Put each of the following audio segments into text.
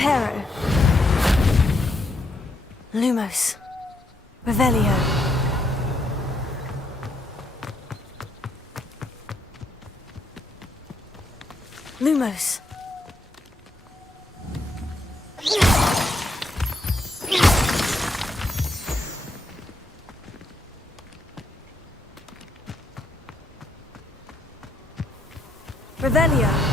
Reparo. Lumos. Revelio. Lumos. Revelio.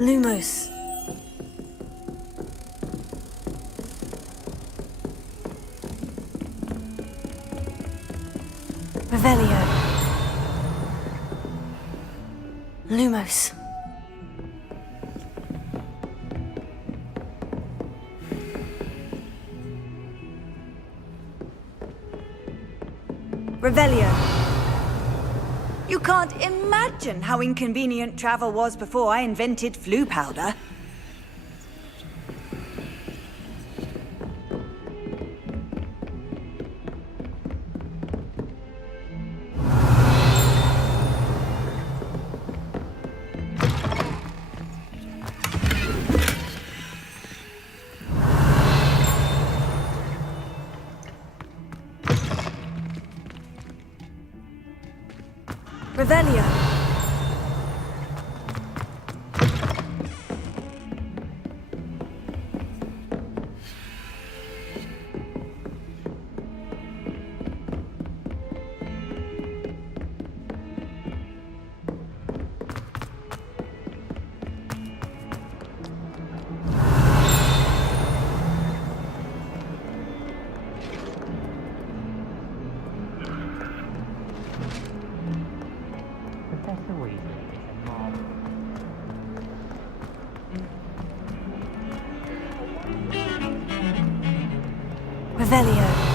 Lumos. Revelio. Lumos. Revelio. You can't imagine how inconvenient travel was before I invented flu powder. Revelio. Revelio.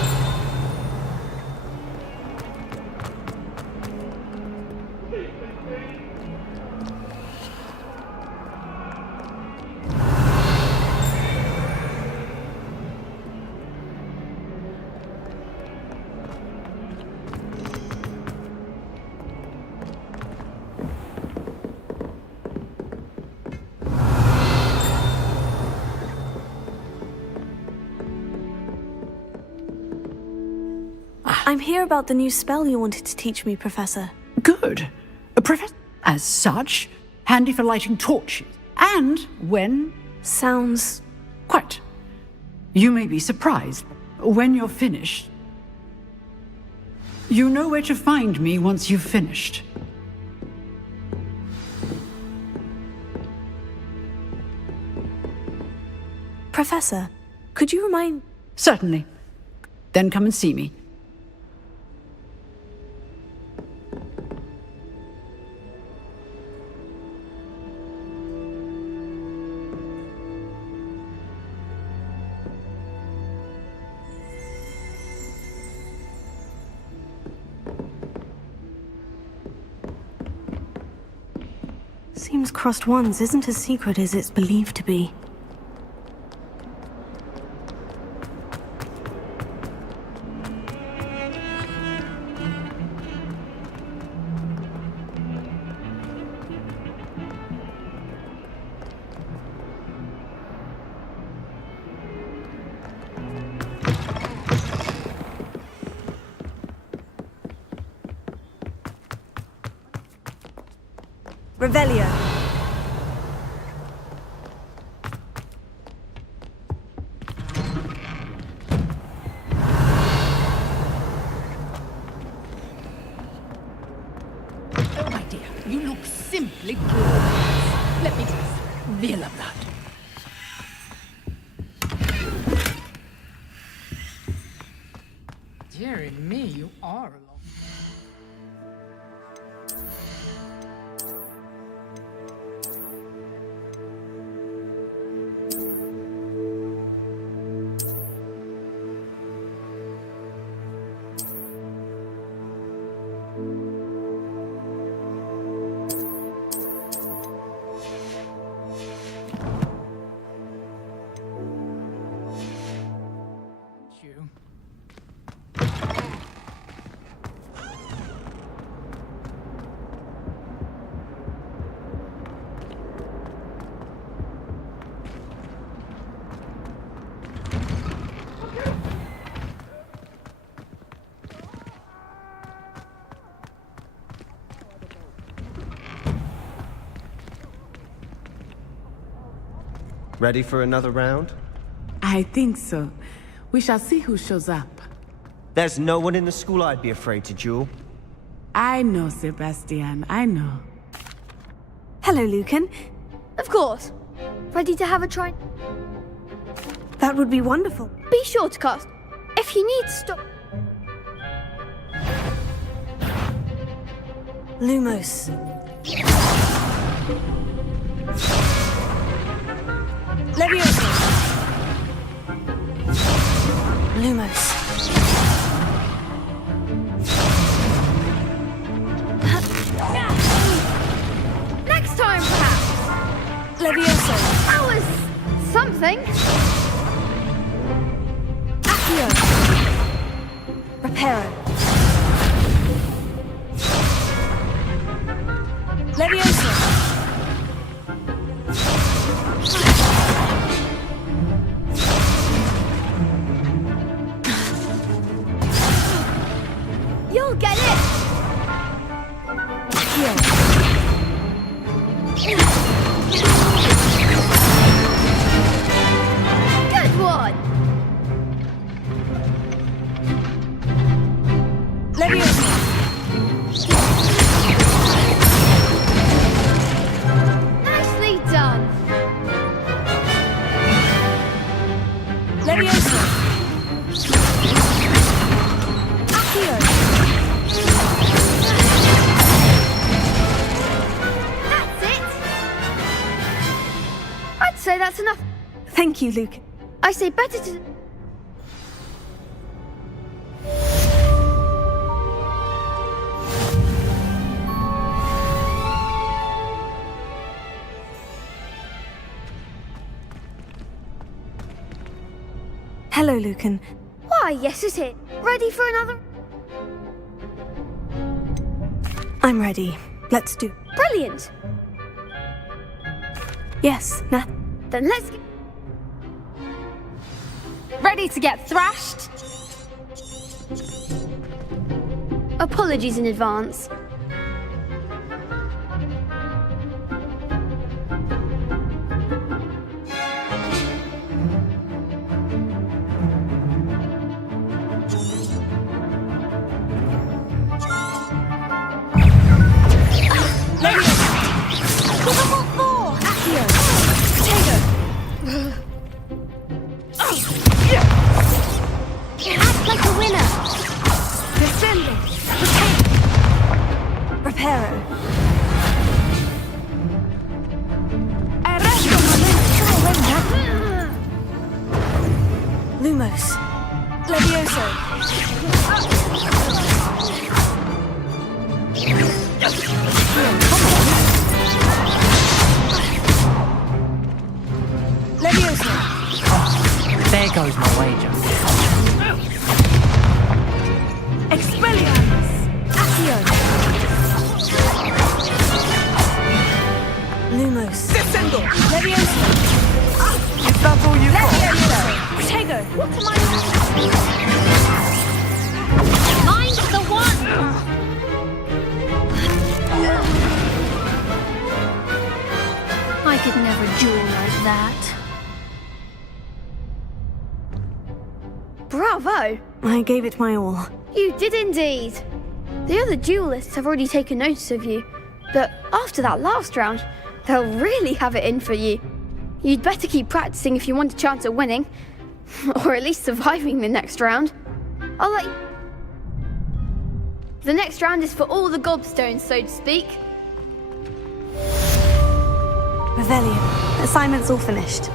I'm here about the new spell you wanted to teach me, Professor. Good. Professor, as such, handy for lighting torches. And when... Sounds... Quite. You may be surprised. When you're finished... You know where to find me once you've finished. Professor, could you remind... Certainly. Then come and see me. Seems crossed wands isn't as secret as it's believed to be. Revelio. Oh, my dear, you look simply glorious. Let me taste Villa blood. Dearie me, you are alone. You. Ready for another round? I think so. We shall see who shows up. There's no one in the school I'd be afraid to duel. I know, Sebastian, I know. Hello, Lucan. Of course. Ready to have a try? That would be wonderful. Be sure to cast. If you need to stop... Lumos. Leviosa. Lumos. Next time, perhaps. Leviosa. That was... something. Accio. Reparo. Leviosa. You'll get it. Accio. Good one. Leviosa. Nicely done. Leviosa. Accio. That's it. I'd say that's enough. Thank you, Lucan. I say better to... Hello, Lucan. Why, yes, it is. Ready for another? I'm ready. Let's do. Brilliant. Yes, Nath. Then let's get... Ready to get thrashed? Apologies in advance. Act like a winner! Defending! Reparo. Lumos. Levioso. Levioso. There goes my wager. Expelliarmus. Accio. Lumos. Descendo! Levioso. Is that all you got? Levioso. Protego. What am I? Mind the one! I could never duel like that. Bravo! I gave it my all. You did indeed. The other duelists have already taken notice of you, but after that last round, they'll really have it in for you. You'd better keep practicing if you want a chance at winning, or at least surviving the next round. I'll let you... The next round is for all the gobstones, so to speak. Revelio. Assignment's all finished.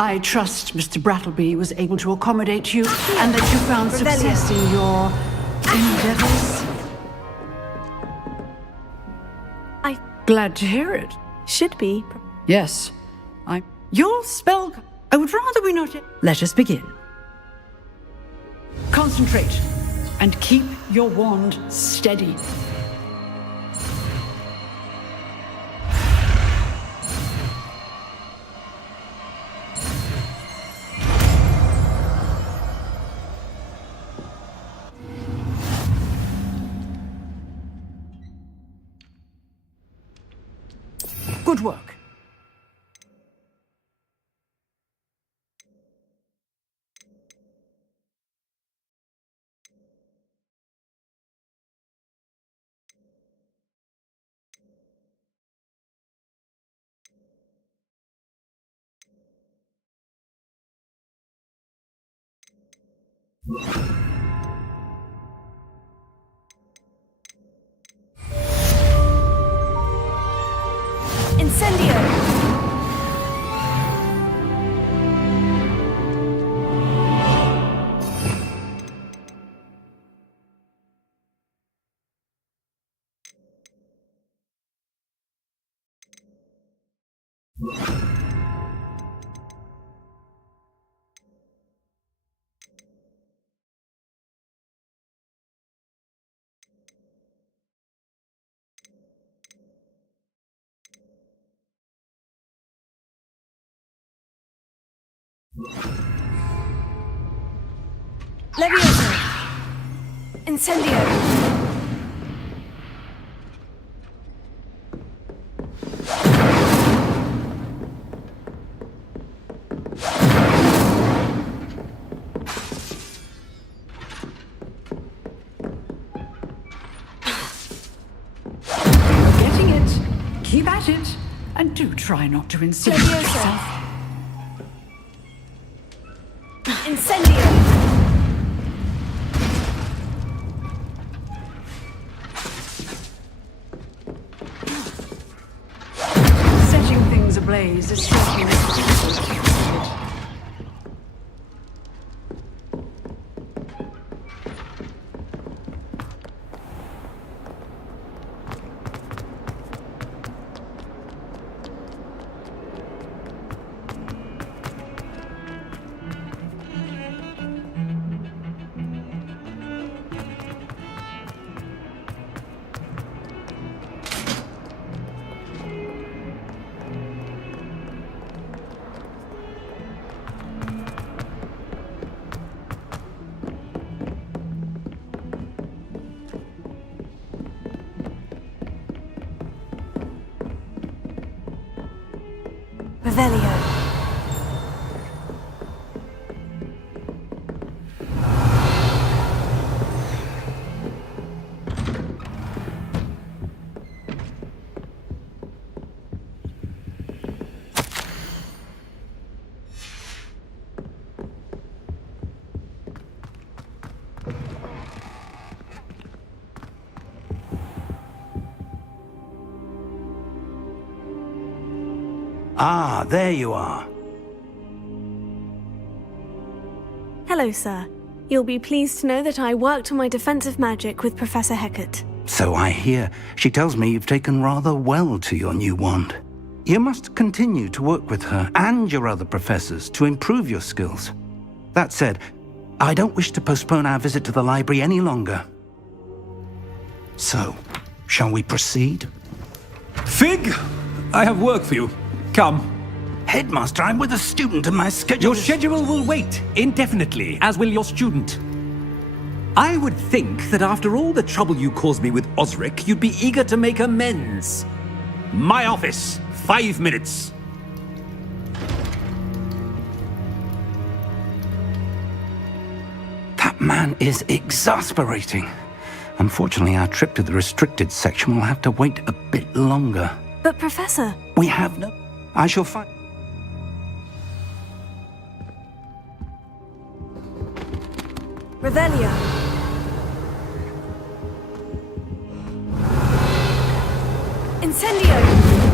I trust Mr. Brattleby was able to accommodate you and that you found success in your endeavors. Glad to hear it. Should be. Yes. Your spell... I would rather we not... Let us begin. Concentrate and keep your wand steady. Good work. Incendio! Levioso! Incendio! Getting it. Keep at it. And do try not to insinuate yourself. Incendio! Setting things ablaze is certainly difficult. Revelio. Ah, there you are. Hello, sir. You'll be pleased to know that I worked on my defensive magic with Professor Hecat. So I hear. She tells me you've taken rather well to your new wand. You must continue to work with her and your other professors to improve your skills. That said, I don't wish to postpone our visit to the library any longer. So, shall we proceed? Fig! I have work for you. Come. Headmaster, I'm with a student and my schedule Your schedule will wait indefinitely, as will your student. I would think that after all the trouble you caused me with Osric, you'd be eager to make amends. My office, 5 minutes. That man is exasperating. Unfortunately, our trip to the restricted section will have to wait a bit longer. But, Professor... We have no... I shall find... Revelio. Incendio!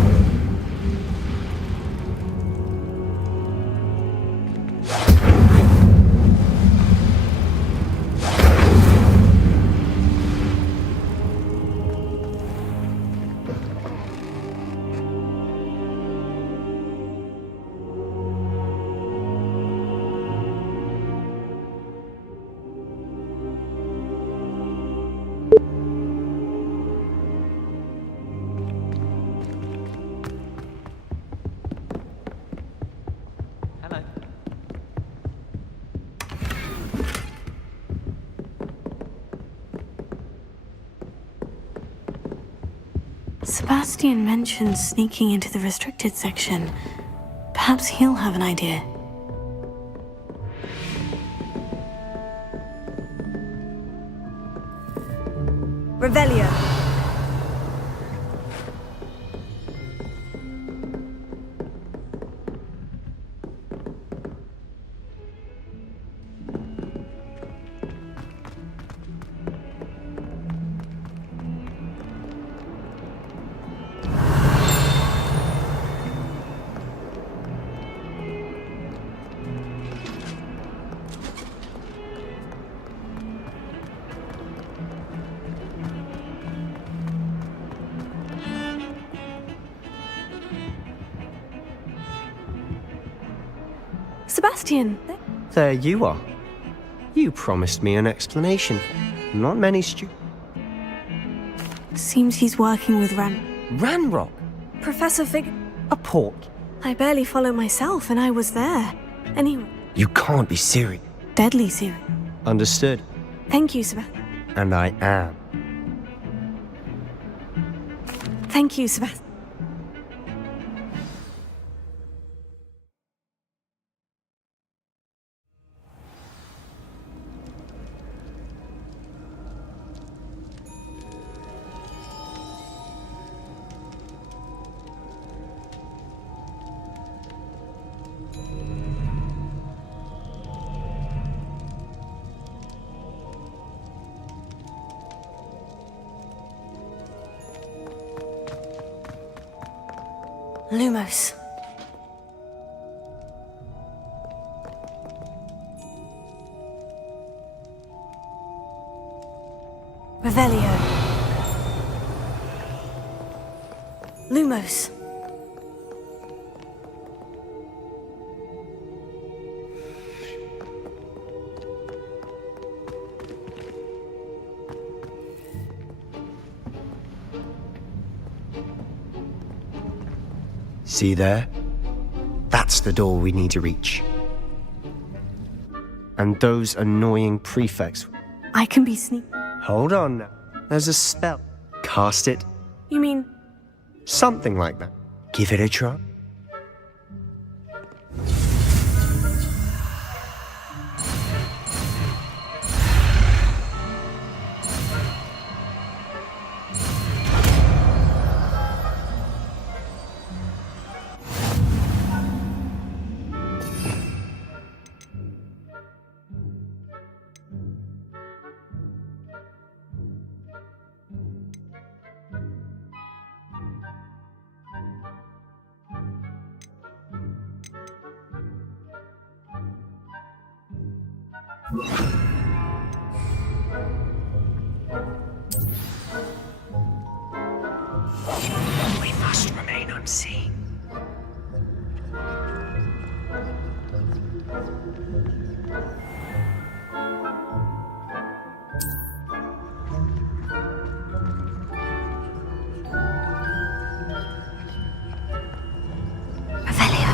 Sebastian mentioned sneaking into the restricted section. Perhaps he'll have an idea. Revelio. Sebastian! There you are. You promised me an explanation. Not many Seems he's working with Ranrock? Professor Fig... A port? I barely follow myself, and I was there. Anyway... You can't be serious. Deadly serious. Understood. Thank you, Sebastian. And I am. Thank you, Sebastian. Lumos. Revelio. Lumos. See there? That's the door we need to reach. And those annoying prefects. I can be sneaky. Hold on now. There's a spell. Cast it. You mean... Something like that. Give it a try. We must remain unseen. Revelio.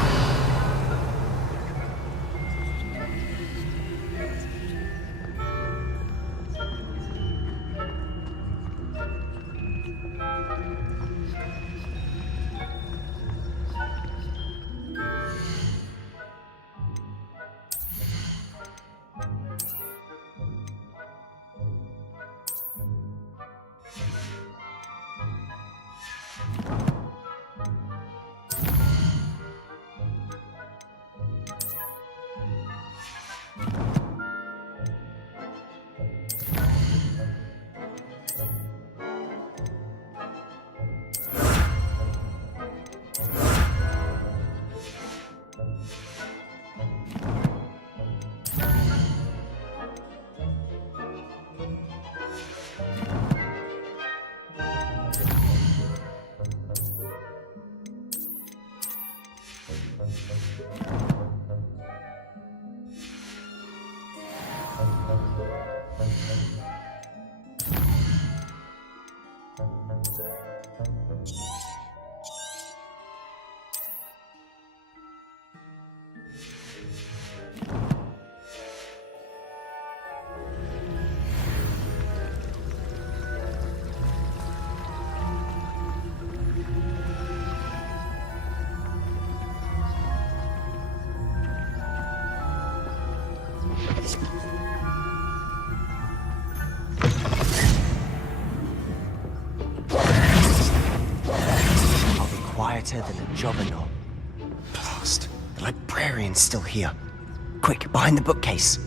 I'll be quieter than a jobberknoll. Blast. The librarian's still here. Quick, behind the bookcase.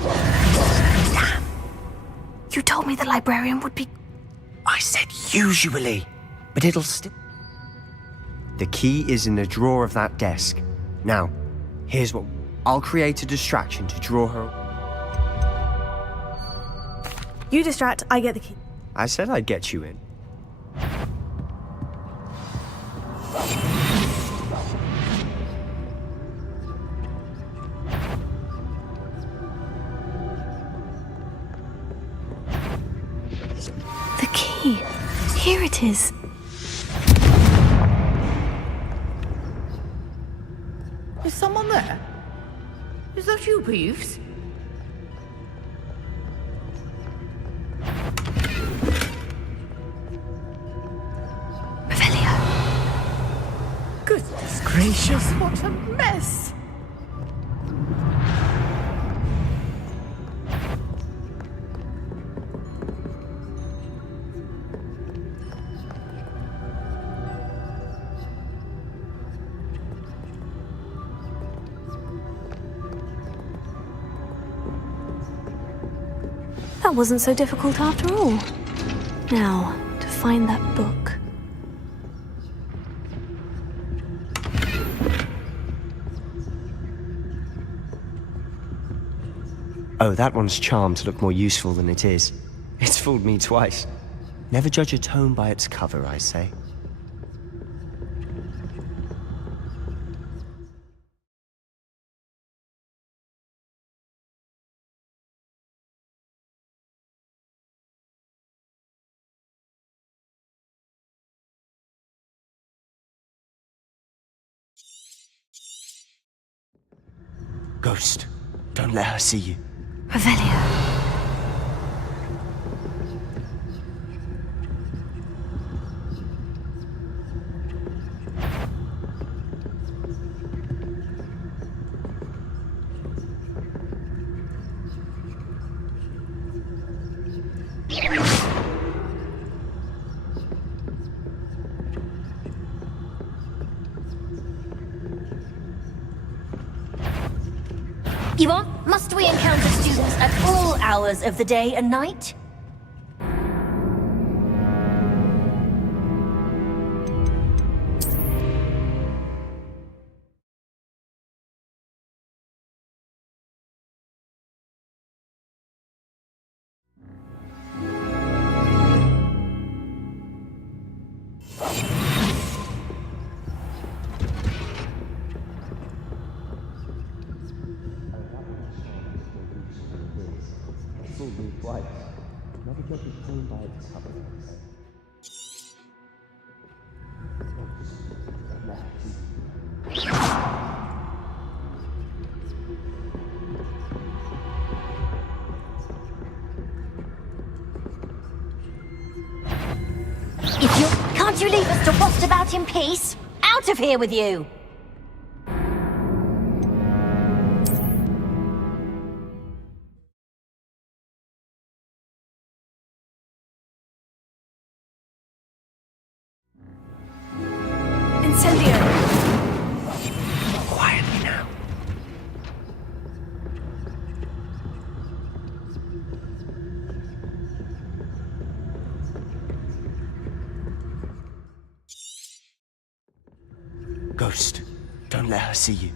Damn! You told me the librarian would be... I said usually, but it'll still... The key is in the drawer of that desk. Now, here's what... I'll create a distraction to draw her... You distract, I get the key. I said I'd get you in. The key. Here it is. Is someone there? Is that you, Peeves? Revelio. Goodness gracious, what a mess! That wasn't so difficult after all. Now, to find that book. Oh, that one's charmed to look more useful than it is. It's fooled me twice. Never judge a tome by its cover, I say. Ghost, don't let her see you. Revelio. Yvonne, must we encounter students at all hours of the day and night? Can't you leave us to rust about in peace? Out of here with you! Incendio. Quietly now. Ghost, don't let her see you.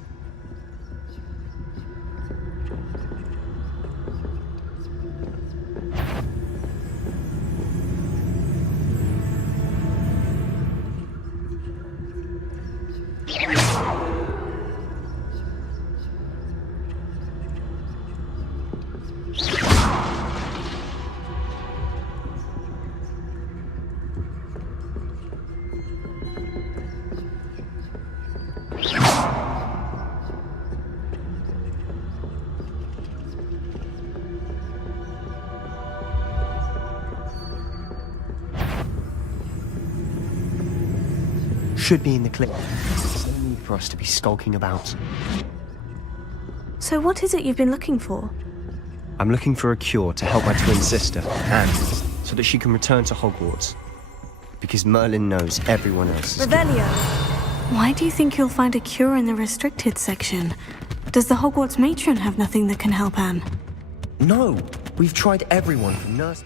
Should be in the clip. There's no need for us to be skulking about. So what is it you've been looking for? I'm looking for a cure to help my twin sister, Anne, so that she can return to Hogwarts. Because Merlin knows everyone else is... Revelio. Why do you think you'll find a cure in the restricted section? Does the Hogwarts matron have nothing that can help Anne? No! We've tried everyone from nurse...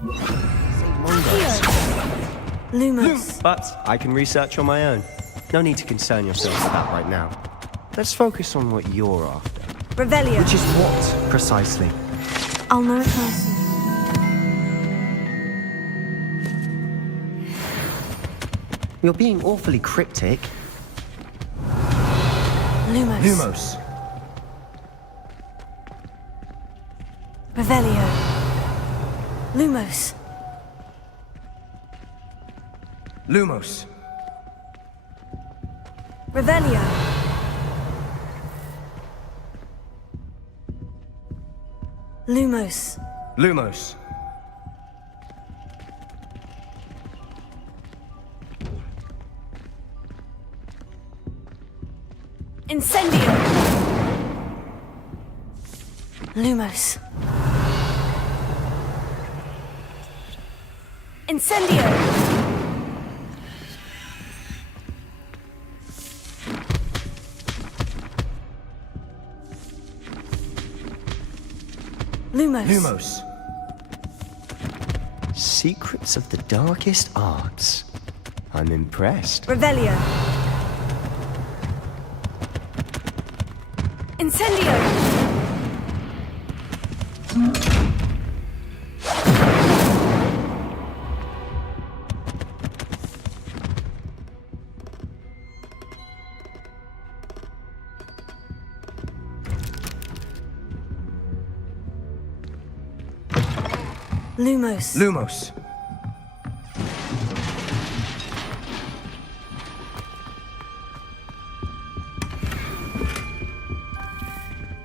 St. Mungo's. Lumos. But I can research on my own. No need to concern yourself with that right now. Let's focus on what you're after. Revelio. Which is what, precisely? I'll know it first. You're being awfully cryptic. Lumos. Lumos. Revelio. Lumos. Lumos. Revelio. Lumos. Lumos. Incendio. Lumos. Incendio. Lumos. Lumos. Secrets of the darkest arts. I'm impressed. Revelio. Incendio. Lumos. Lumos.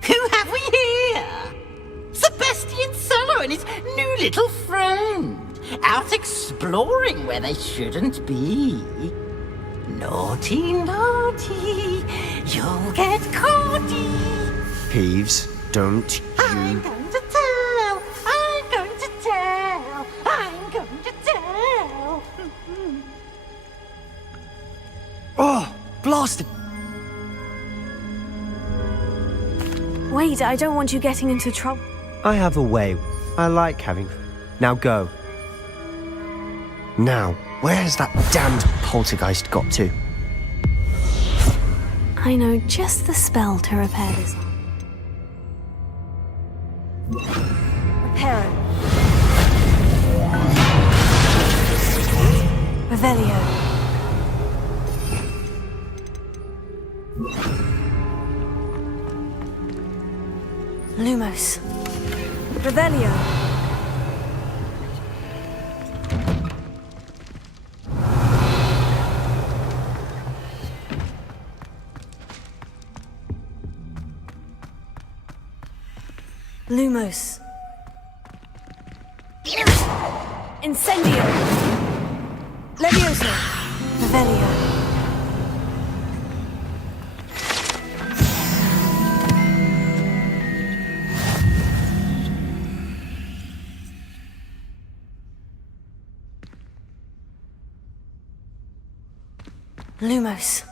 Who have we here? Sebastian Sallow and his new little friend. Out exploring where they shouldn't be. Naughty, naughty. You'll get caughty. Peeves, don't I'm you... going to tell. I'm going to tell. I'm going to tell. Oh, blasted! Wait, I don't want you getting into trouble. I have a way. I like having... Now go. Now, where has that damned poltergeist got to? I know just the spell to repair this. Reparo. Revelio. Lumos. Revelio. Lumos. Incendio. Levioso. Revelio. Lumos.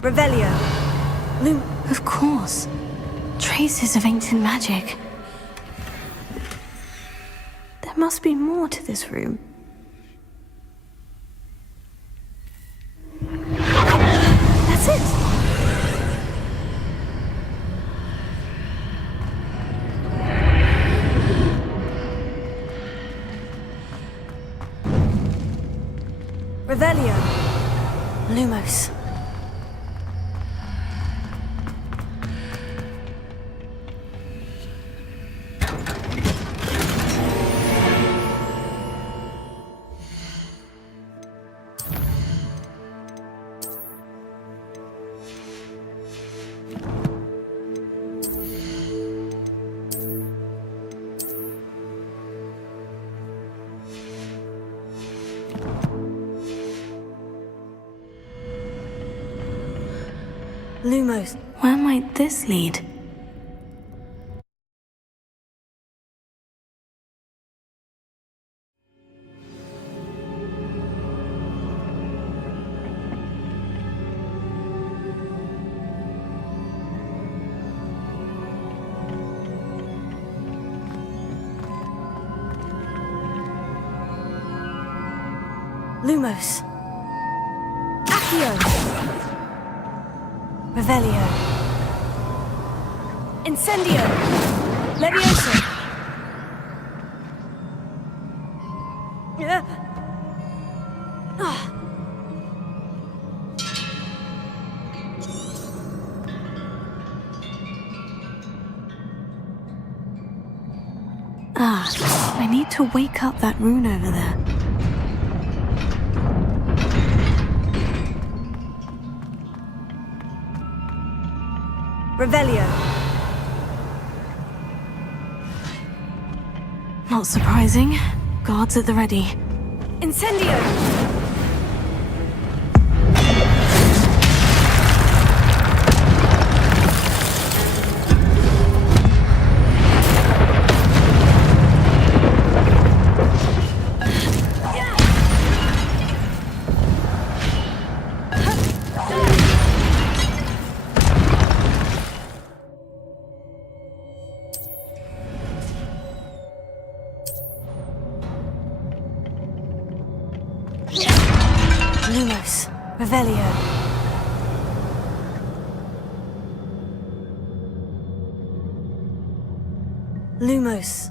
Revelio. Of course. Traces of ancient magic. There must be more to this room. That's it. Revelio. Lumos. Lumos. Where might this lead? Lumos. Accio. Revelio. Incendio! Levioso! I need to wake up that rune over there. Revelio. Not surprising. Guards at the ready. Incendio! Lumos. Revelio. Lumos.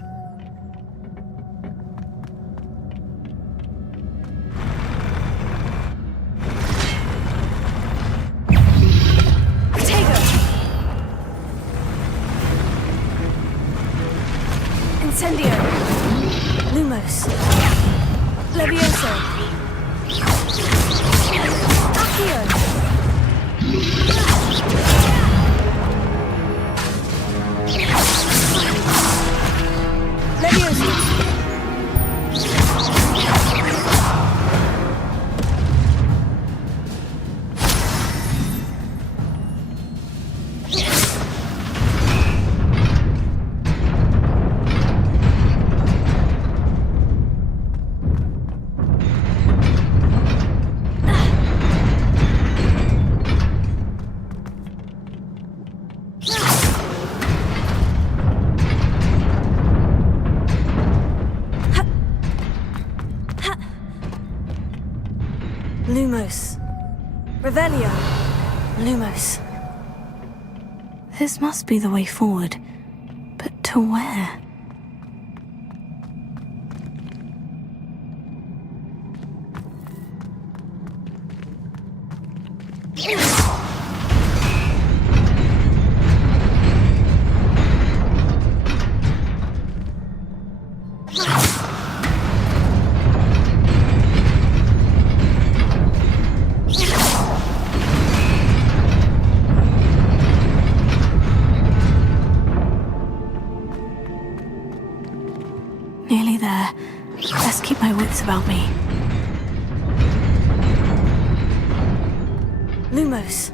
Protego. Incendio. Lumos. Levioso. Lumos. Revelio. Lumos. This must be the way forward. But to where? Nearly there. Best keep my wits about me. Lumos.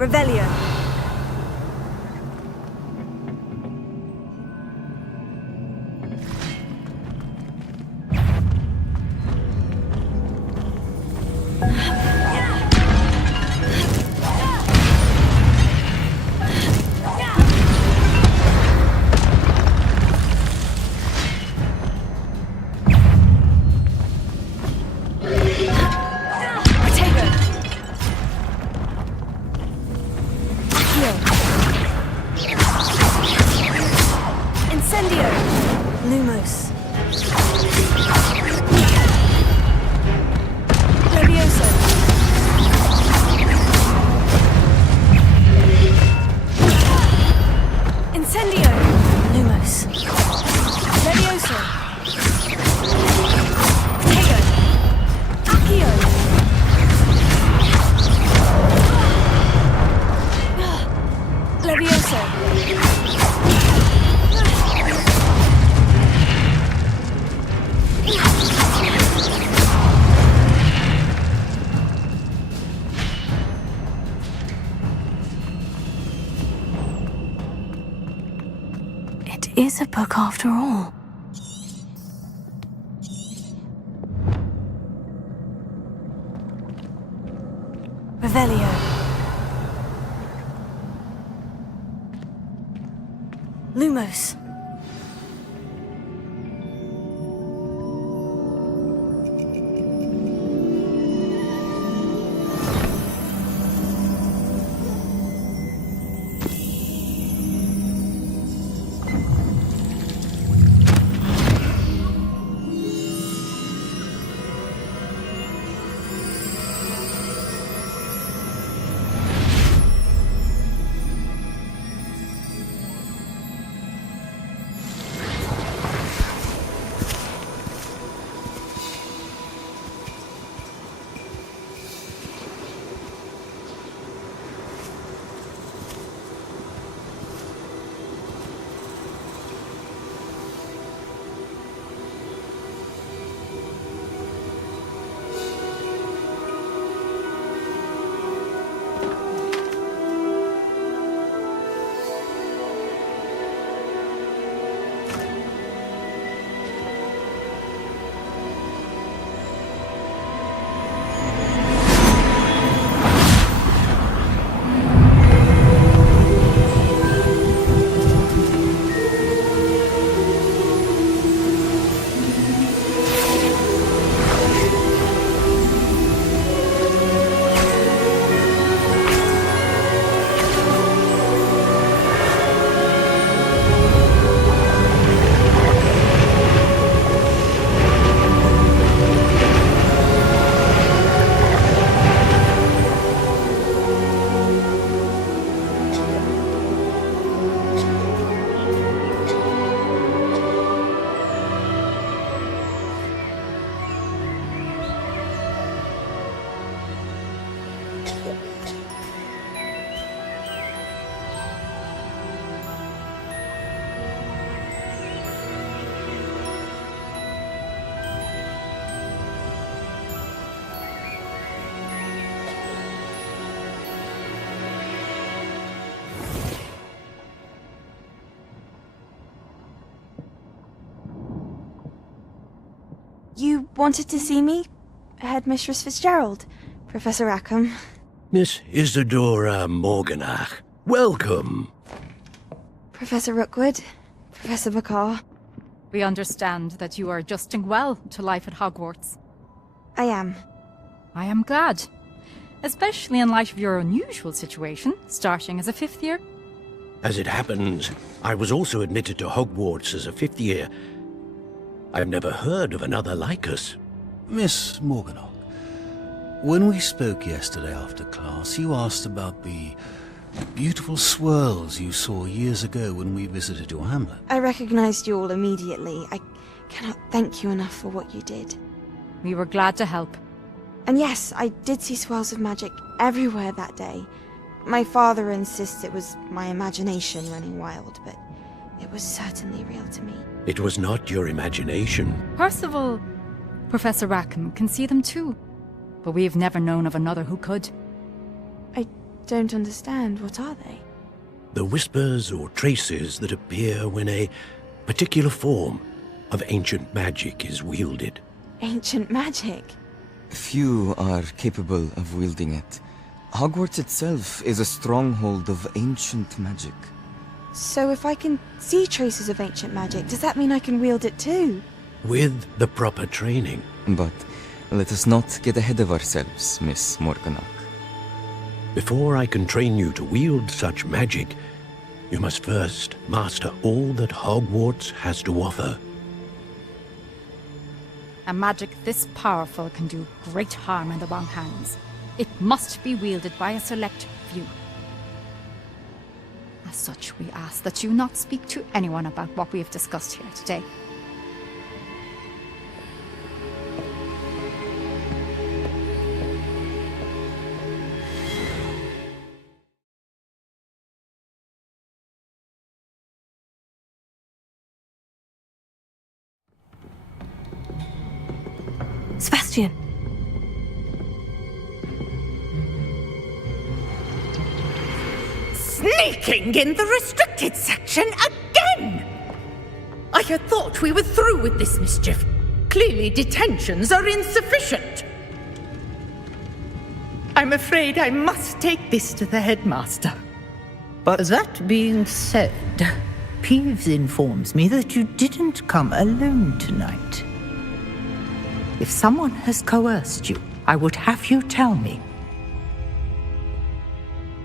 Revelio. Incendio! Lumos. Levioso. Levioso. It is a book after all. Revelio. Lumos. You wanted to see me? Headmistress Fitzgerald, Professor Rackham. Miss Isadora Morganach, welcome. Professor Rookwood, Professor Bakar. We understand that you are adjusting well to life at Hogwarts. I am. I am glad. Especially in light of your unusual situation, starting as a 5th year. As it happens, I was also admitted to Hogwarts as a 5th year. I've never heard of another like us. Miss Morganach, when we spoke yesterday after class, you asked about the beautiful swirls you saw years ago when we visited your hamlet. I recognized you all immediately. I cannot thank you enough for what you did. We were glad to help. And yes, I did see swirls of magic everywhere that day. My father insists it was my imagination running wild, but it was certainly real to me. It was not your imagination. Percival, Professor Rackham can see them too. But we've never known of another who could. I don't understand. What are they? The whispers or traces that appear when a particular form of ancient magic is wielded. Ancient magic? Few are capable of wielding it. Hogwarts itself is a stronghold of ancient magic. So if I can see traces of ancient magic, does that mean I can wield it too? With the proper training. But let us not get ahead of ourselves, Miss Morganach. Before I can train you to wield such magic, you must first master all that Hogwarts has to offer. A magic this powerful can do great harm in the wrong hands. It must be wielded by a select few. As such, we ask that you not speak to anyone about what we have discussed here today. Sebastian. Sneaking in the restricted section again! I had thought we were through with this mischief. Clearly detentions are insufficient. I'm afraid I must take this to the headmaster. But that being said, Peeves informs me that you didn't come alone tonight. If someone has coerced you, I would have you tell me.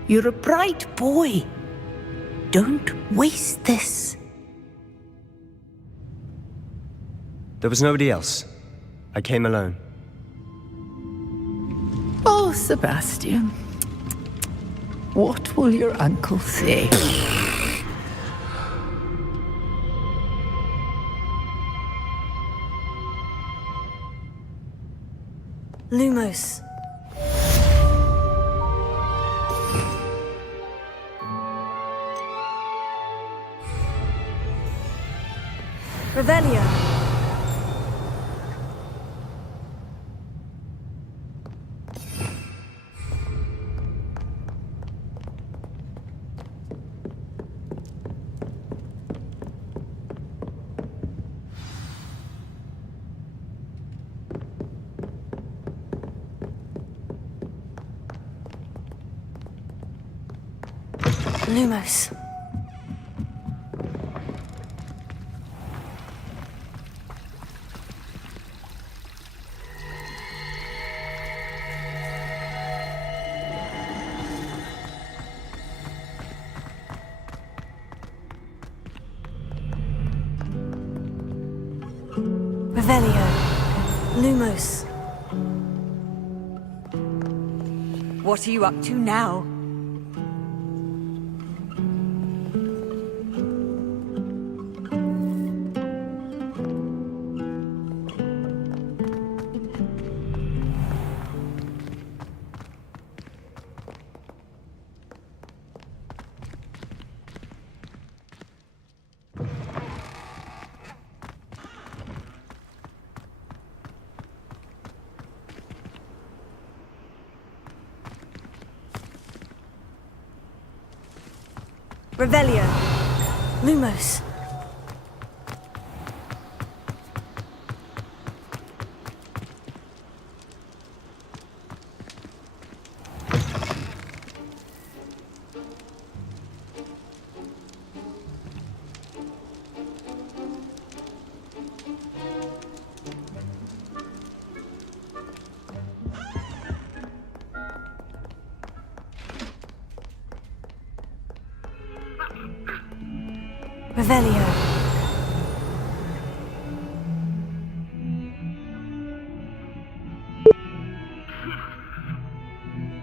You're a bright boy. Don't waste this. there was nobody else. I came alone. Oh, Sebastian. What will your uncle say? Lumos. Revelio. Lumos. Revelio. Lumos. What are you up to now? Revelio. Lumos. Revelio.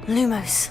Lumos.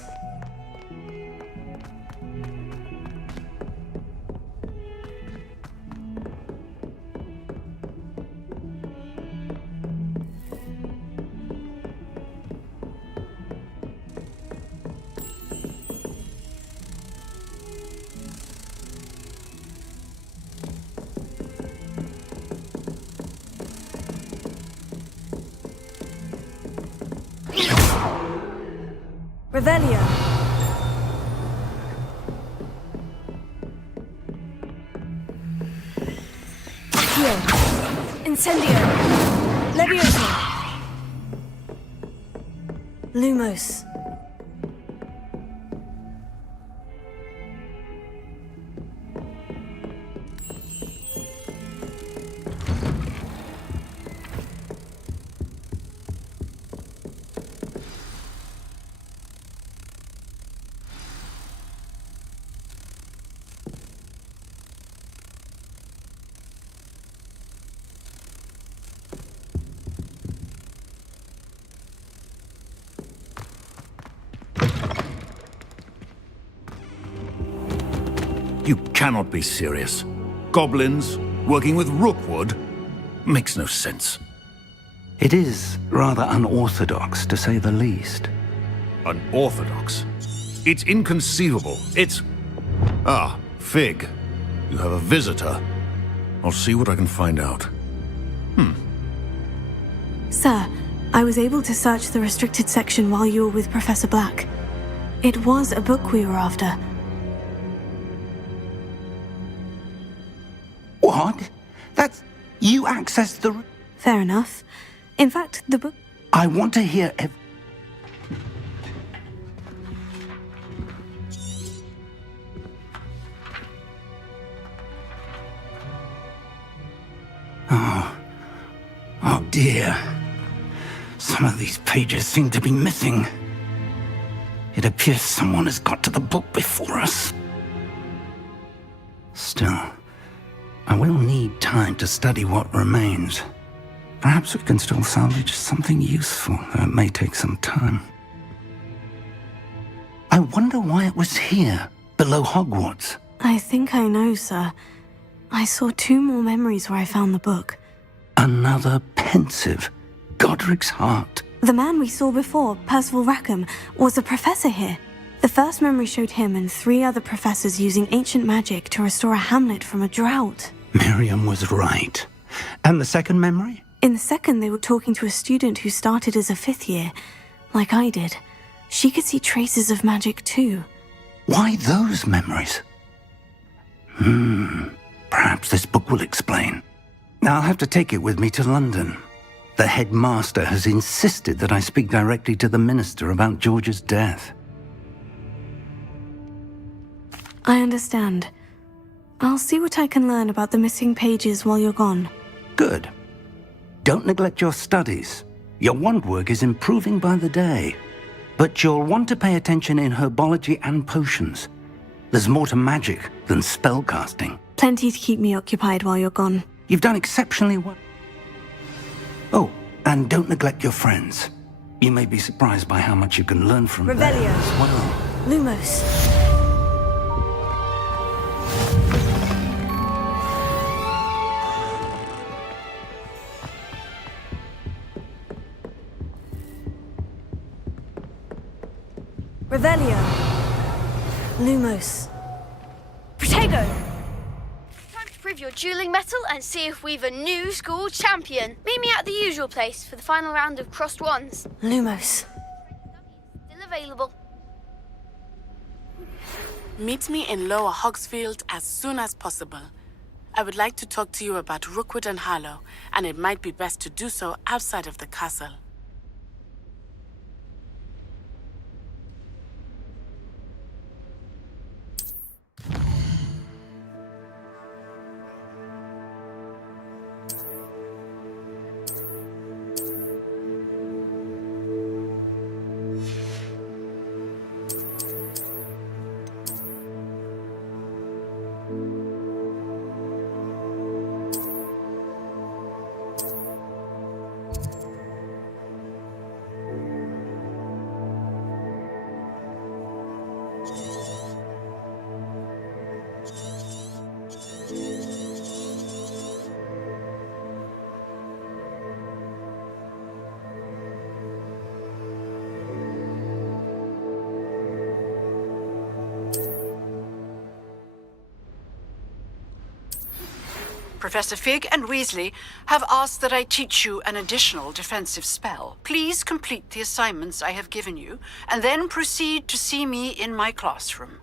Revelio. Accio. Incendio. Levioso. Lumos. You cannot be serious. Goblins working with Rookwood makes no sense. It is rather unorthodox, to say the least. Unorthodox? It's inconceivable. It's... Ah, Fig. You have a visitor. I'll see what I can find out. Sir, I was able to search the restricted section while you were with Professor Black. It was a book we were after. What? That's... You accessed the... Fair enough. In fact, the book... I want to hear Oh dear. Some of these pages seem to be missing. It appears someone has got to the book before us. Still, I will need time to study what remains. Perhaps we can still salvage something useful, though it may take some time. I wonder why it was here, below Hogwarts. I think I know, sir. I saw 2 more memories where I found the book. Another pensive. Godric's heart. The man we saw before, Percival Rackham, was a professor here. The first memory showed him and 3 other professors using ancient magic to restore a hamlet from a drought. Miriam was right. And the second memory? In the second, they were talking to a student who started as a 5th year, like I did. She could see traces of magic too. Why those memories? Perhaps this book will explain. I'll have to take it with me to London. The headmaster has insisted that I speak directly to the minister about George's death. I understand. I'll see what I can learn about the missing pages while you're gone. Good. Don't neglect your studies. Your wand work is improving by the day. But you'll want to pay attention in herbology and potions. There's more to magic than spellcasting. Plenty to keep me occupied while you're gone. You've done exceptionally well. Oh, and don't neglect your friends. You may be surprised by how much you can learn from them Revelio. as well. Lumos. Revelio. Lumos. Protego! Time to prove your dueling mettle and see if we've a new school champion. Meet me at the usual place for the final round of crossed wands. Lumos. Still available. Meet me in Lower Hogsfield as soon as possible. I would like to talk to you about Rookwood and Harlow, and it might be best to do so outside of the castle. Professor Fig and Weasley have asked that I teach you an additional defensive spell. Please complete the assignments I have given you, and then proceed to see me in my classroom.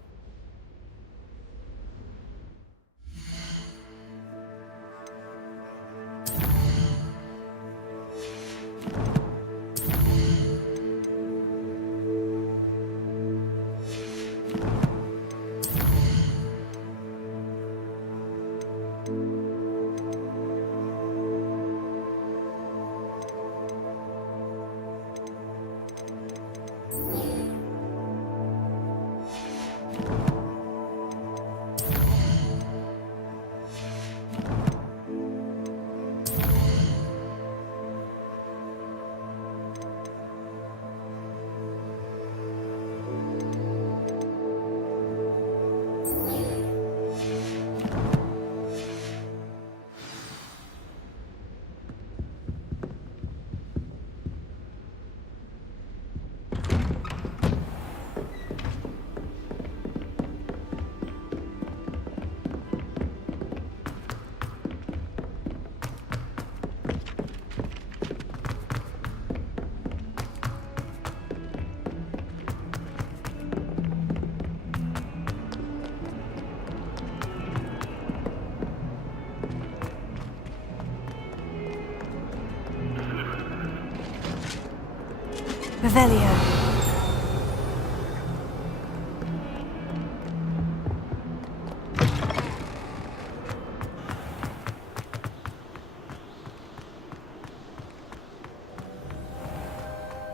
Revelio.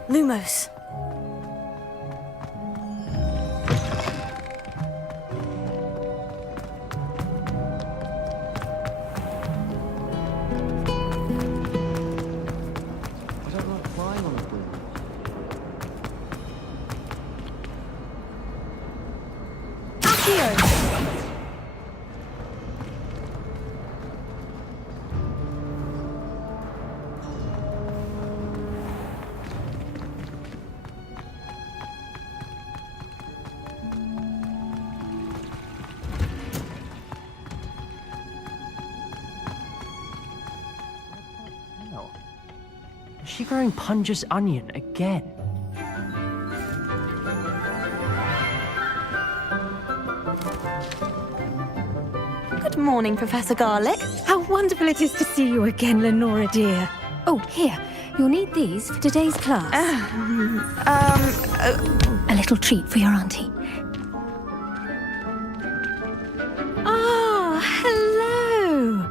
Lumos. Is she growing Punja's onion again? Good morning, Professor Garlick. How wonderful it is to see you again, Lenora dear. Oh, here. You'll need these for today's class. A little treat for your auntie. Ah, hello.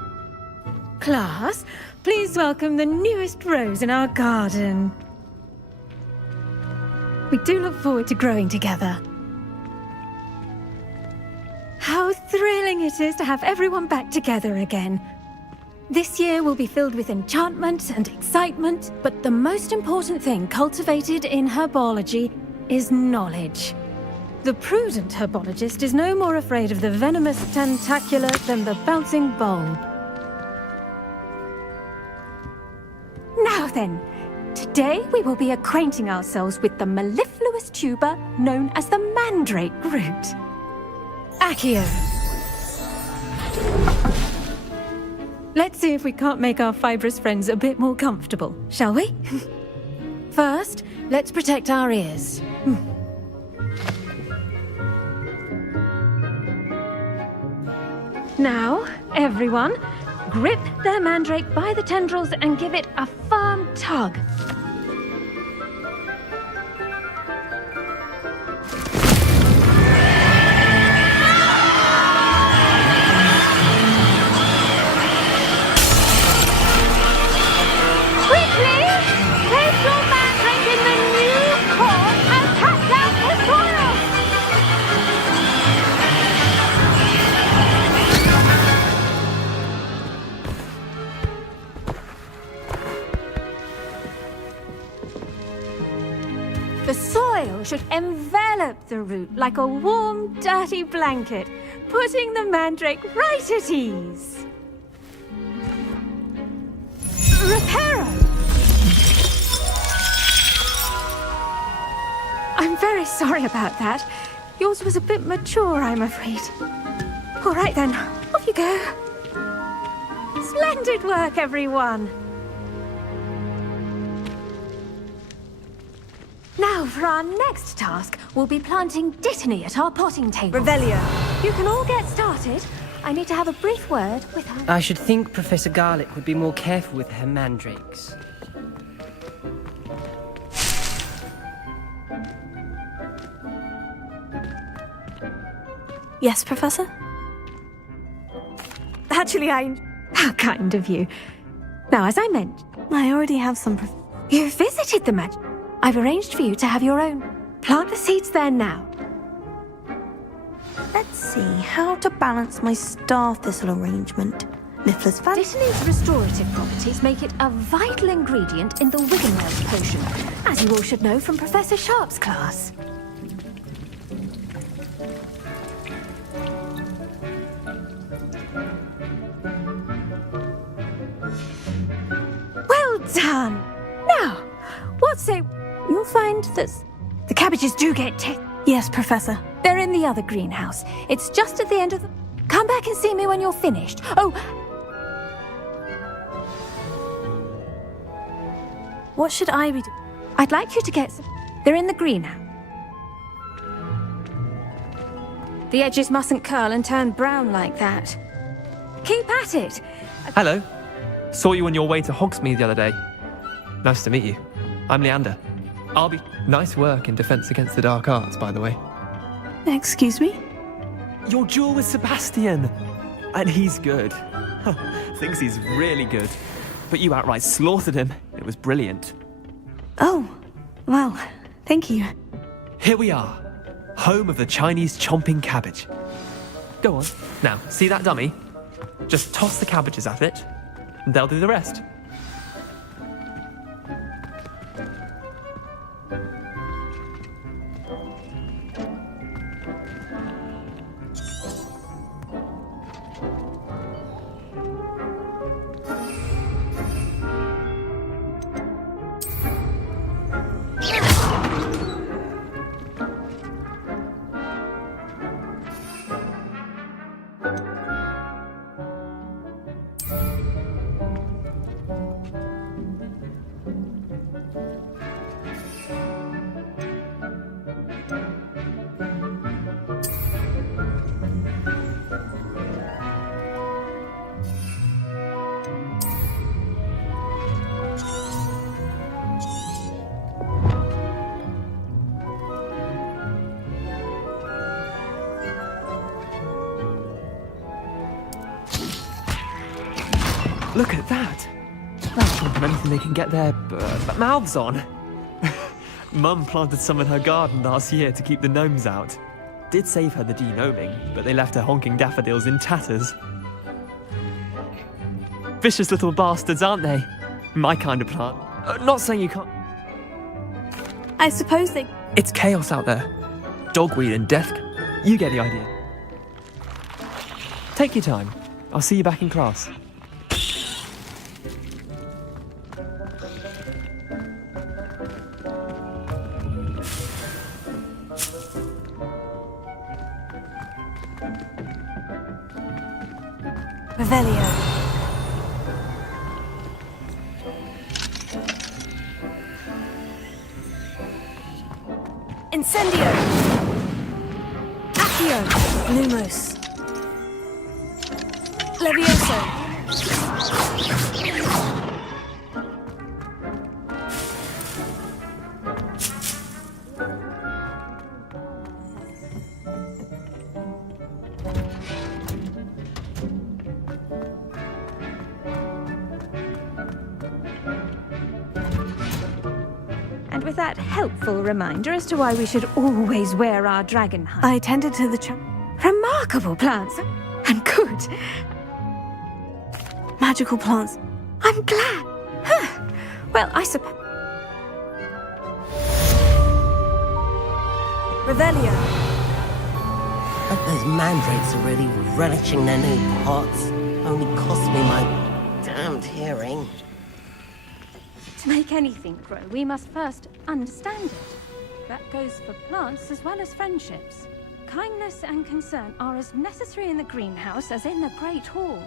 Class, please welcome the newest rose in our garden. We do look forward to growing together. How thrilling it is to have everyone back together again. This year will be filled with enchantment and excitement, but the most important thing cultivated in herbology is knowledge. The prudent herbologist is no more afraid of the venomous tentacula than the bouncing bulb. Now then, today we will be acquainting ourselves with the mellifluous tuber known as the mandrake root. Accio. Let's see if we can't make our fibrous friends a bit more comfortable, shall we? First, let's protect our ears. Now, everyone, grip their mandrake by the tendrils and give it a firm tug. The soil should envelop the root like a warm, dirty blanket, putting the mandrake right at ease. Reparo! I'm very sorry about that. Yours was a bit mature, I'm afraid. All right then, off you go. Splendid work, everyone! Now, for our next task, we'll be planting Dittany at our potting table. Revelio. You can all get started. I need to have a brief word with her. I should think Professor Garlick would be more careful with her mandrakes. Yes, Professor? Actually, How kind of you. Now, as I meant... I already have some... You visited the magic... I've arranged for you to have your own. Plant the seeds there now. Let's see how to balance my star thistle arrangement. Niffler's fan. Dittany's restorative properties make it a vital ingredient in the Wiggenweld potion, as you all should know from Professor Sharp's class. Well done! Now, what say... You'll find that the cabbages do get Yes, Professor. They're in the other greenhouse. It's just at the end of the... Come back and see me when you're finished. Oh! What should I be doing? I'd like you to get some... They're in the greenhouse. The edges mustn't curl and turn brown like that. Keep at it. Hello. Saw you on your way to Hogsmeade the other day. Nice to meet you. I'm Leander. I'll be... Nice work in Defense Against the Dark Arts, by the way. Excuse me? Your duel with Sebastian! And he's good. Thinks he's really good. But you outright slaughtered him. It was brilliant. Oh, well, thank you. Here we are. Home of the Chinese chomping cabbage. Go on. Now, see that dummy? Just toss the cabbages at it, and they'll do the rest. Look at that! That's more than anything they can get their mouths on. Mum planted some in her garden last year to keep the gnomes out. Did save her the de-gnoming, but they left her honking daffodils in tatters. Vicious little bastards, aren't they? My kind of plant. Not saying you can't... I suppose they... It's chaos out there. Dogweed and death... You get the idea. Take your time. I'll see you back in class. Revelio. Incendio. Accio. Lumos. Levioso. With that helpful reminder as to why we should always wear our dragon hide. I tended to the remarkable plants. And good. Magical plants. I'm glad. Huh. Well, I suppose... Revelio. Hope those mandrakes are really relishing their new pots. Only cost me my damned hearing. To make anything grow, we must first understand it. That goes for plants as well as friendships. Kindness and concern are as necessary in the greenhouse as in the Great Hall.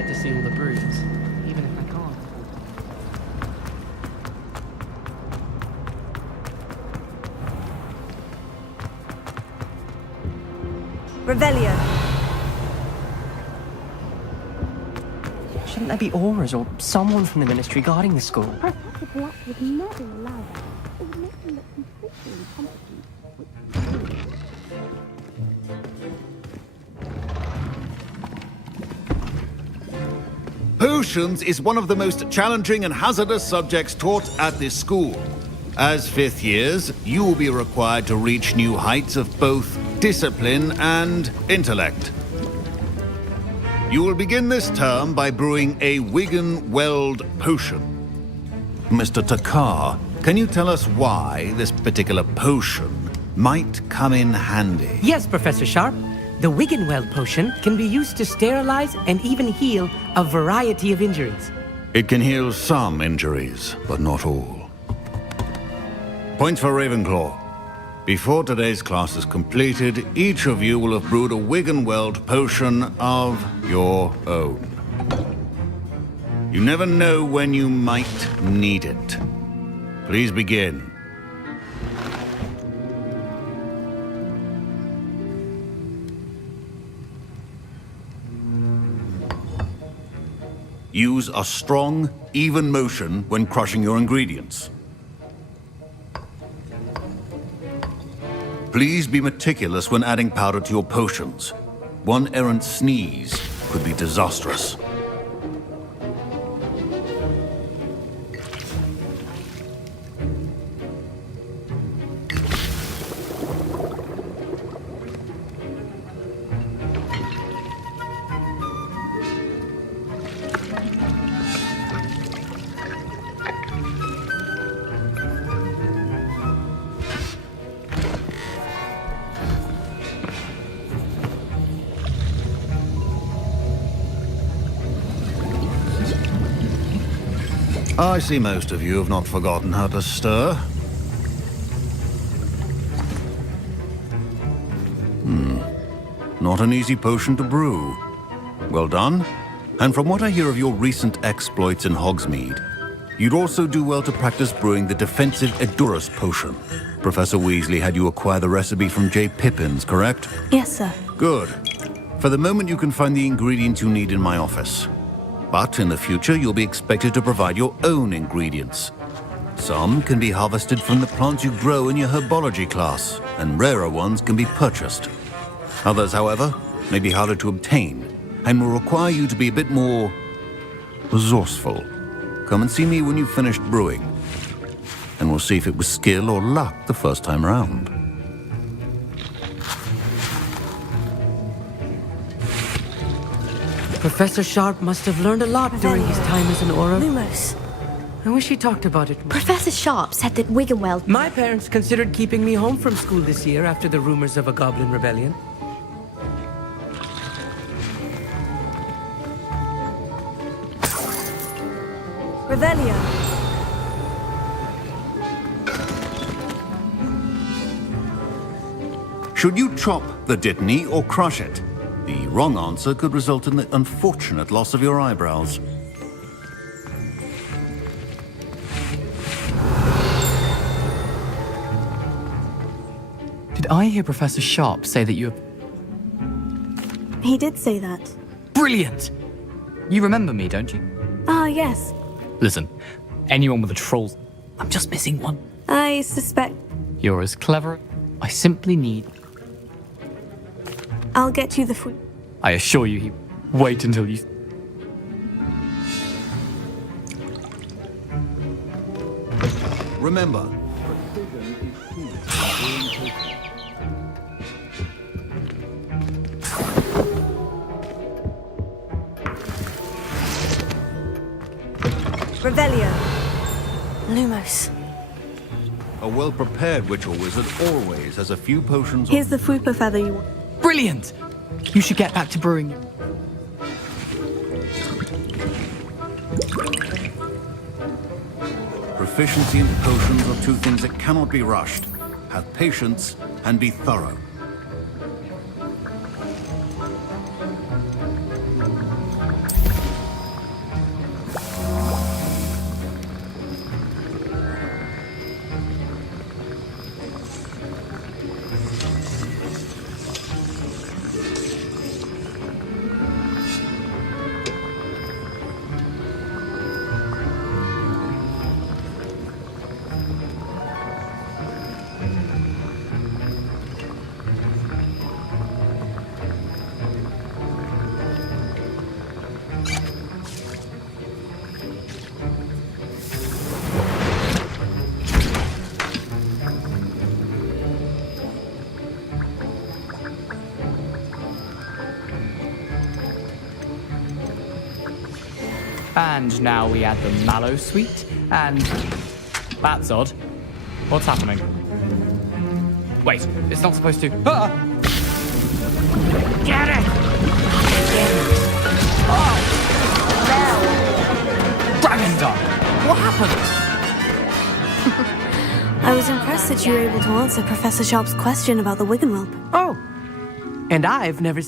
get to see all the brews, even if I can't. Revelio. Shouldn't there be auras or someone from the Ministry guarding the school? Professor Black would never allow that. It would make him look completely incompetent. Potions is one of the most challenging and hazardous subjects taught at this school. As fifth years, you will be required to reach new heights of both discipline and intellect. You will begin this term by brewing a Wigan-Weld potion. Mr. Takar, can you tell us why this particular potion might come in handy? Yes, Professor Sharp. The Wigan-Weld potion can be used to sterilize and even heal a variety of injuries. It can heal some injuries, but not all. Points for Ravenclaw. Before today's class is completed, each of you will have brewed a Wigan-Weld potion of your own. You never know when you might need it. Please begin. Use a strong, even motion when crushing your ingredients. Please be meticulous when adding powder to your potions. One errant sneeze could be disastrous. I see most of you have not forgotten how to stir. Not an easy potion to brew. Well done. And from what I hear of your recent exploits in Hogsmeade, you'd also do well to practice brewing the defensive Edurus potion. Professor Weasley had you acquire the recipe from J. Pippin's, correct? Yes, sir. Good. For the moment, you can find the ingredients you need in my office. But in the future, you'll be expected to provide your own ingredients. Some can be harvested from the plants you grow in your herbology class, and rarer ones can be purchased. Others, however, may be harder to obtain, and will require you to be a bit more resourceful. Come and see me when you've finished brewing, and we'll see if it was skill or luck the first time around. Professor Sharp must have learned a lot during his time as an Auror. Lumos. I wish he talked about it more. Professor Sharp said that Wigan-Weld... My parents considered keeping me home from school this year after the rumors of a goblin rebellion. Revelio. Should you chop the dittany or crush it? The wrong answer could result in the unfortunate loss of your eyebrows. Did I hear Professor Sharp say that you... He did say that. Brilliant! You remember me, don't you? Ah, yes. Listen, anyone with a troll... I'm just missing one. I suspect... You're as clever. I simply need... I'll get you the fruit. I assure you he... Wait until you... Remember, Revelio. Lumos. a well-prepared witch or wizard always has a few potions Here's the Fupa feather you want. Brilliant! You should get back to brewing. Proficiency in potions are two things that cannot be rushed. Have patience and be thorough. And now we add the mallow sweet, and... That's odd. What's happening? Wait, it's not supposed to... Ah! Get it! Oh! Dragon Dog! What happened? I was impressed that you were able to answer Professor Sharp's question about the Wiggenweld. Oh! And I've never...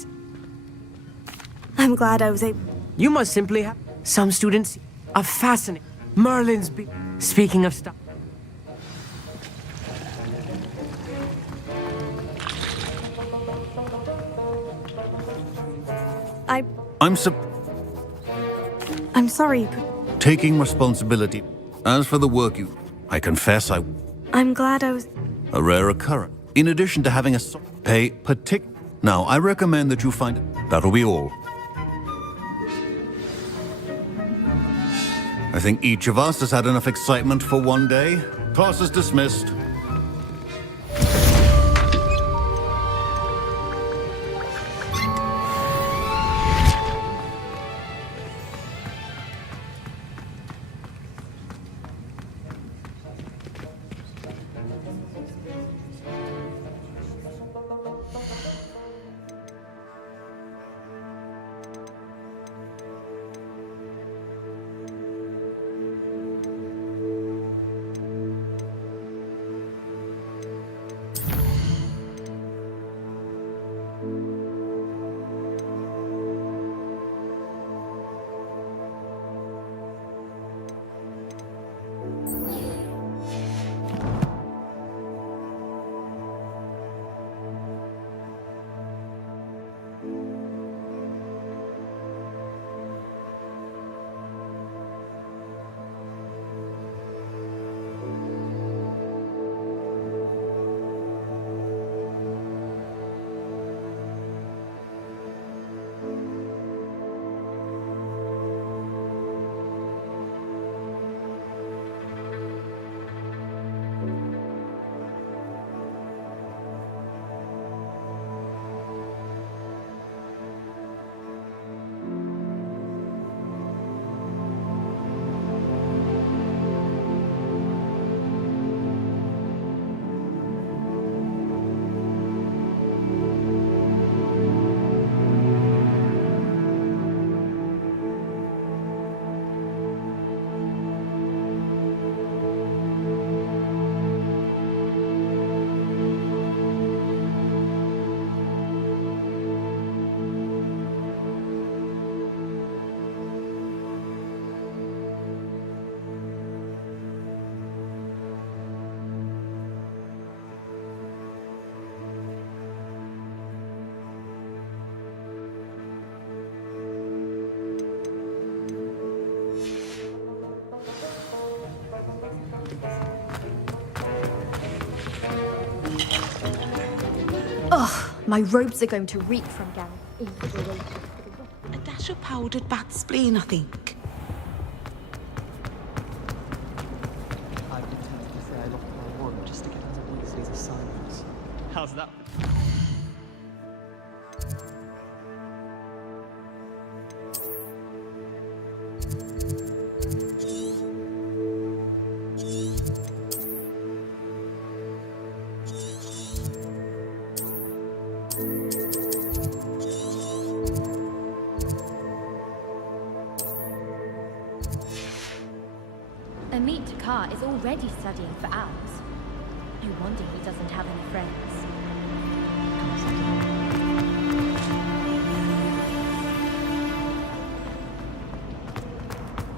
I'm glad I was able... You must simply have... Some students are fascinated. Merlin's Speaking of stuff... I'm sorry. Taking responsibility. As for the work I confess I'm glad I was... A rare occurrence. In addition to having a pay Now, I recommend that you find... That'll be all. I think each of us has had enough excitement for one day. Class is dismissed. Ugh, my robes are going to reek from Gary. A dash of powdered bat spleen, I think. I've been tempted to say I locked my wand just to get out of Weasley's assignments. How's that? Amit Takar is already studying for owls. No wonder he doesn't have any friends.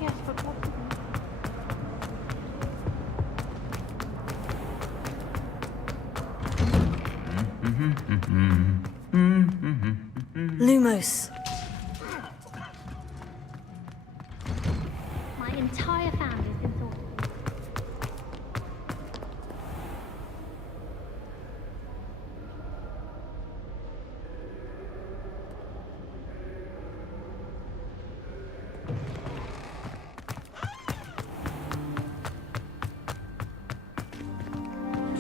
Yes, but what... Lumos. My entire family's been thought.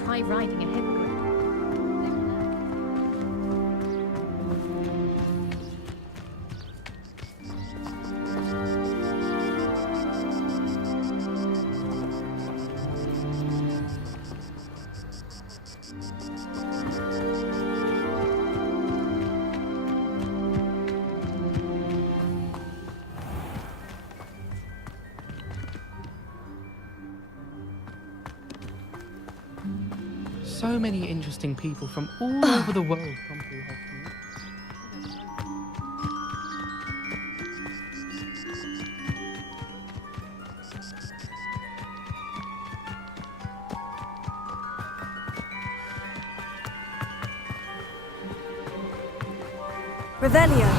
Try riding a hippogriff. So many interesting people from all over the world come through Hogsmeade. Revelio.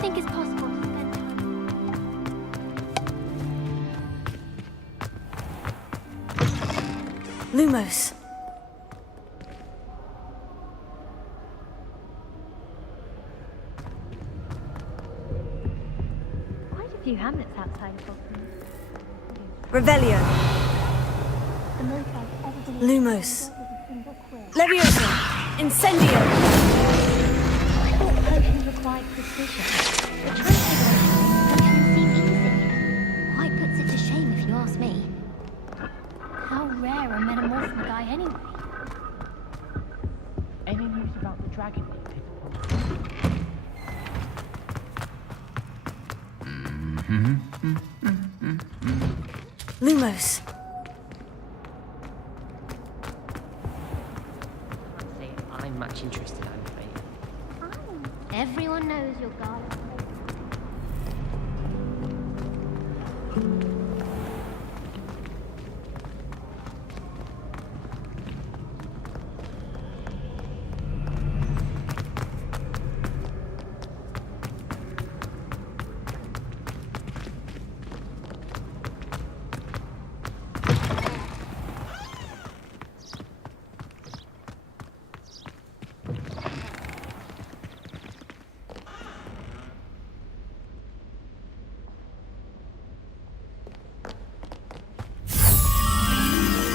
Think it's possible to spend time. Lumos. Quite a few hamlets outside of Hogsmeade. Revelio. The most I've ever been Lumos. Leviosa. Incendio. Potions required precision. The translator seem easy. Quite puts it to shame if you ask me. How rare a metamorph guy anyway? Any news about the dragon? Lumos. Can't say I'm much interested, I'm afraid. Everyone knows you're Garlic.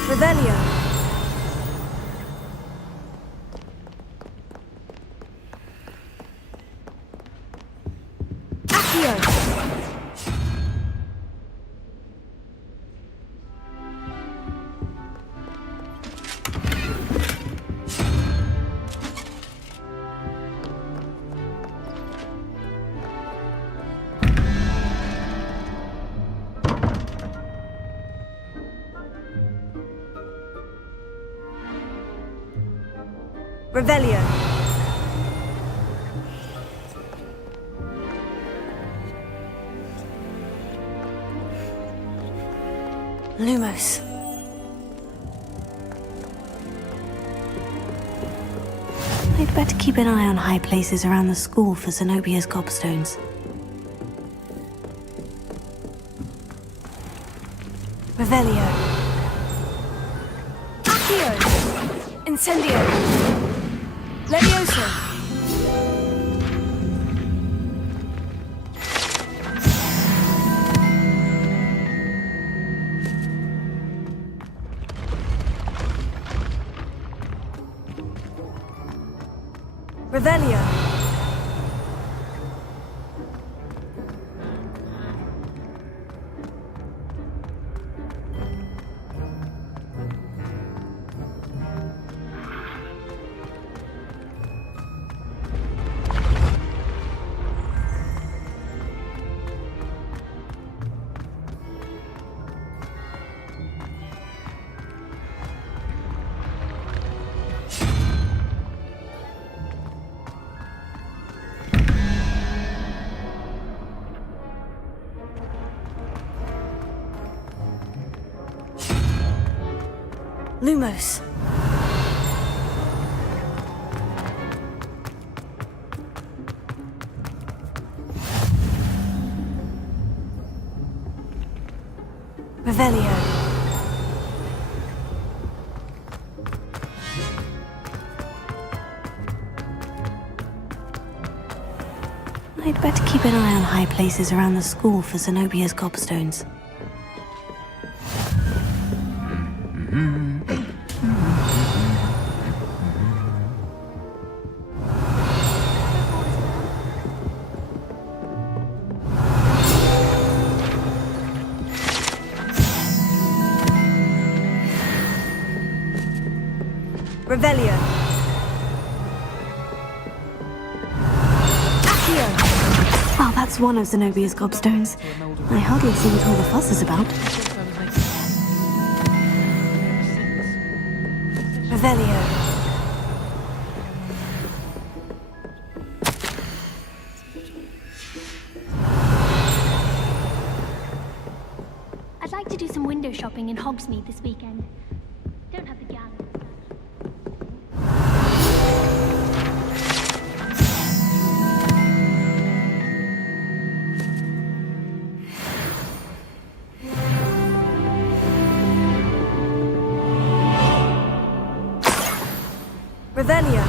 Revelio. Accio. Revelio. Lumos. I'd better keep an eye on high places around the school for Zenobia's gobstones. Revelio. Accio. Incendio. Levioso. Revelio. Lumos. Revelio. I'd better keep an eye on high places around the school for Zenobia's gobstones. Revelio. Accio. Well, that's one of Zenobia's gobstones. I hardly see what all the fuss is about. Revelio. I'd like to do some window shopping in Hogsmeade this weekend. Don't have the gallery. Revelio.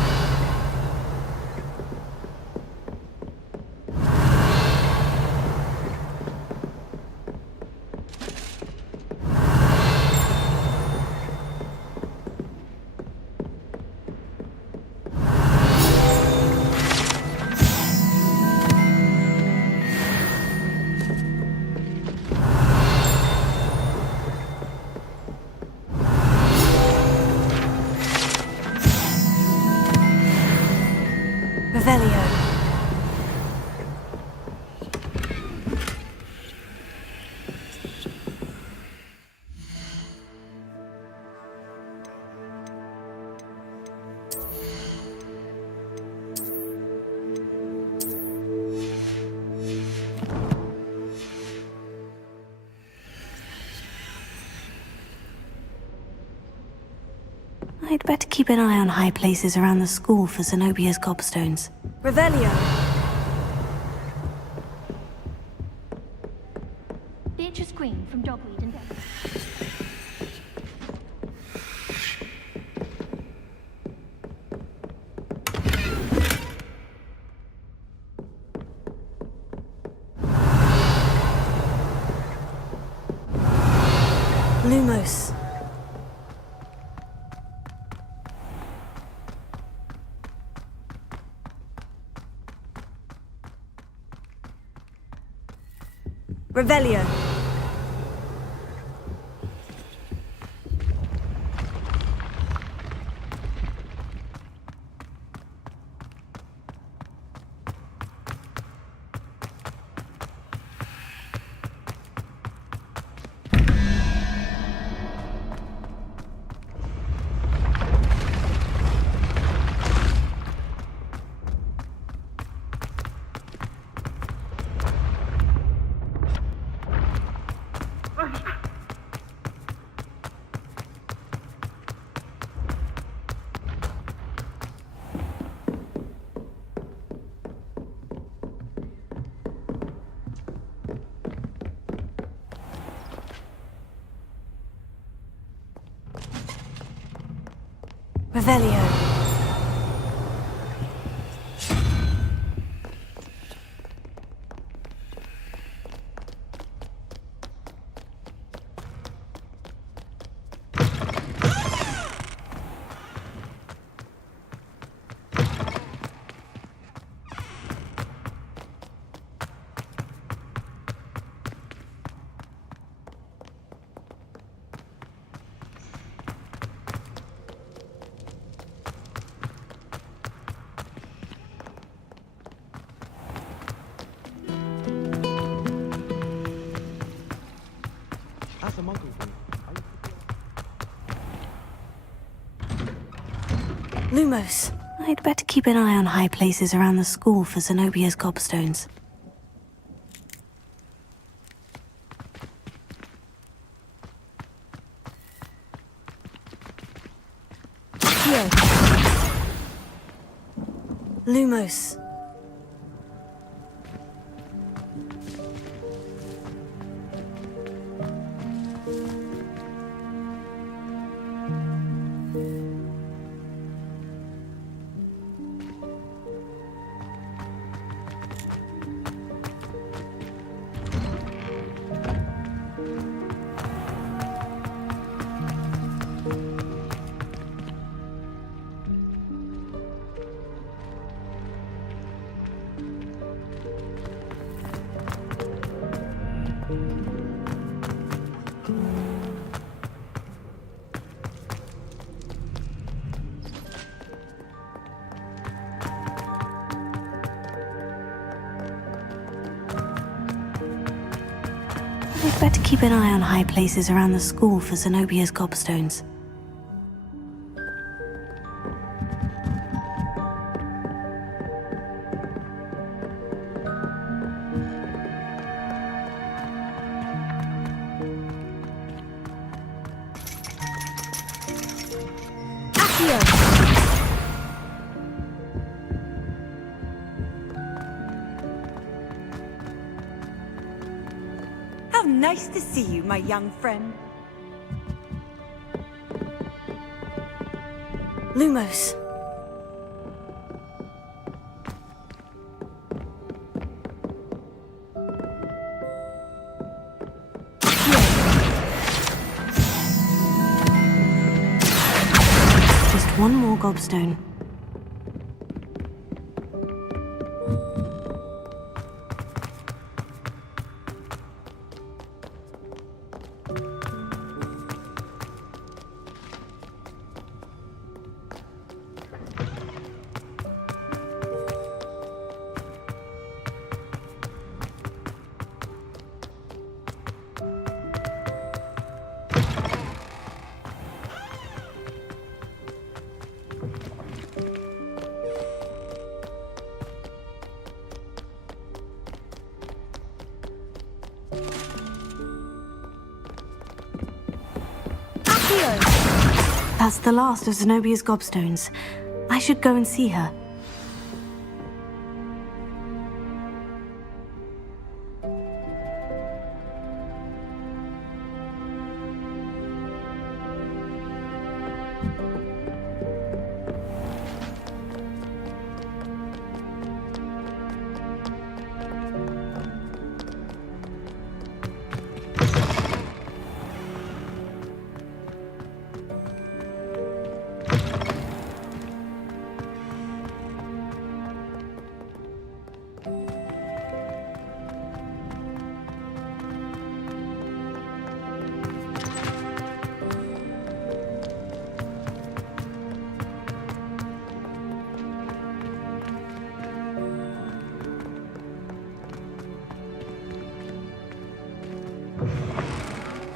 Revelio. I'd better keep an eye on high places around the school for Zenobia's gobstones. Revelio. Beatrice Green from Dogweed and Devon. Lumos. Revelio. Revelio. Lumos. I'd better keep an eye on high places around the school for Zenobia's gobstones. Here. Lumos. I'd better keep an eye on high places around the school for Zenobia's gobstones. How nice to see you, my young friend. Lumos. Just one more gobstone. That's the last of Zenobia's gobstones. I should go and see her.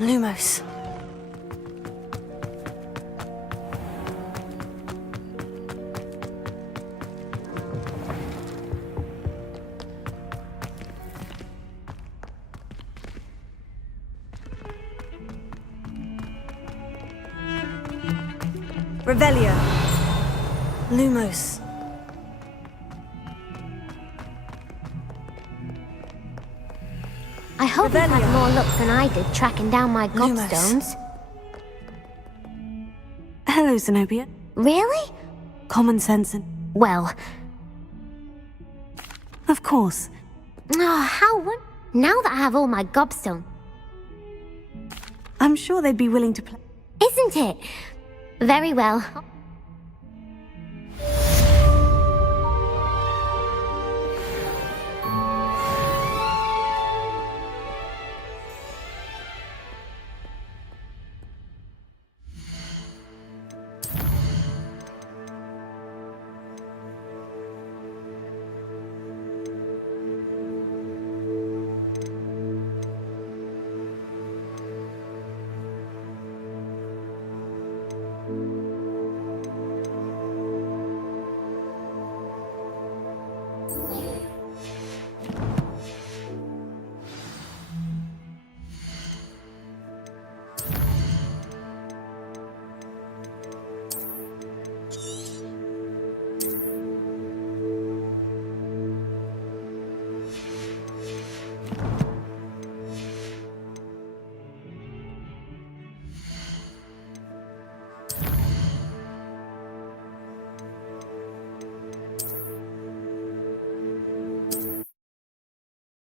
Lumos. Revelio. Lumos. I hope you had more luck than I did tracking down my gobstones. Hello, Zenobia. Really? Common sense and... Well... Of course. Oh, now that I have all my gobstone... I'm sure they'd be willing to play. Isn't it? Very well.